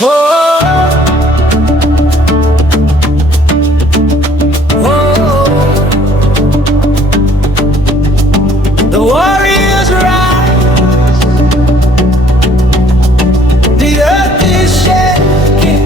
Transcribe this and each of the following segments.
Oh, oh, the warriors rise, the earth is shaking.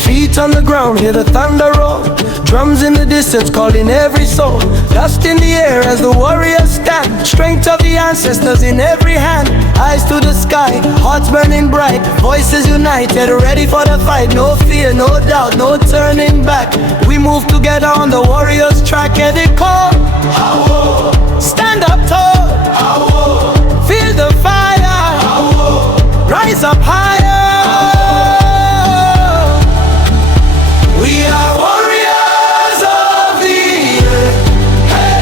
Feet on the ground, hear the thunder roll. Drums in the distance calling every soul. Dust in the air as the warriors stand. Strength of the ancestors in every hand. Eyes to the sky, hearts burning bright. Voices united, ready for the fight. No fear, no doubt, no turning back. We move together on the warriors track. And they call, stand up tall, feel the fire, rise up higher. We are warriors of the earth. Hey,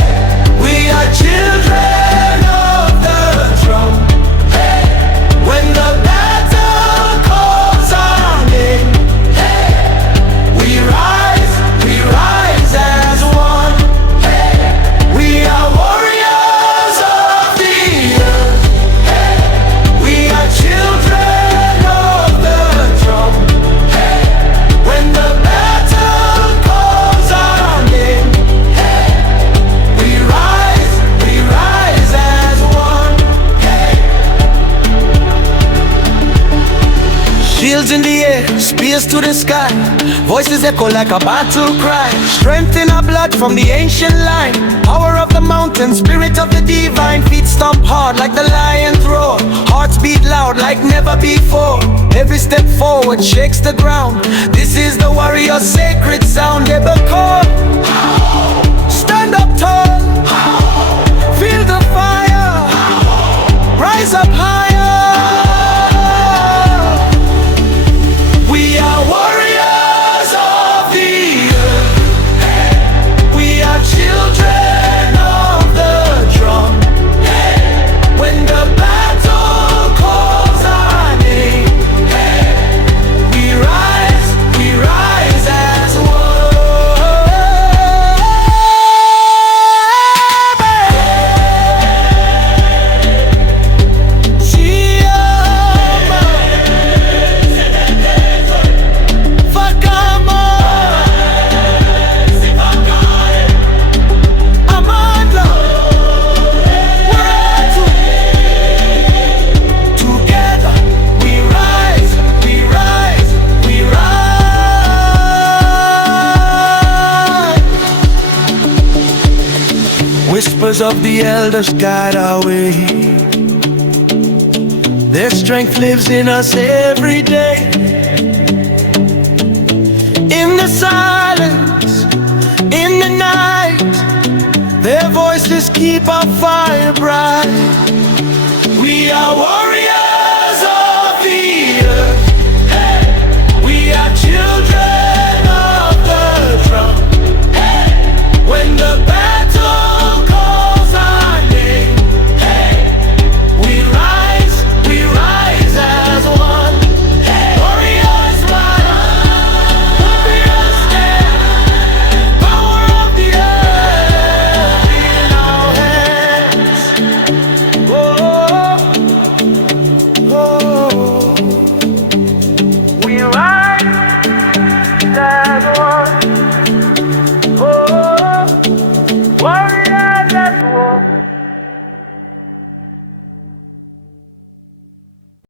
we are children of the drum. Hey, when the battle calls our name, hey, we rise as one. Hey, we are warriors of the earth. Hey, we are children of the drum. Hey, when the battle calls our name, hey, we rise as one. Hey. Shields in the air, spears to the sky. Voices echo like a battle cry. Strength in our blood from the ancient line. Power of the mountain, spirit of the divine. Feet stomp hard like the lion's roar. Hearts beat loud like never before. Every step forward shakes the ground. This is the warrior sacred sound. Ever call, stand up tall, feel the fire, rise up higher. We are warriors of the earth. We are children of the drum. When the battle calls our name, we rise as one. Chioma, Fakamo, Amandla, Watu. Together we rise. Whispers of the elders guide our way. Their strength lives in us every day. In the silence, in the night, their voices keep our fire bright.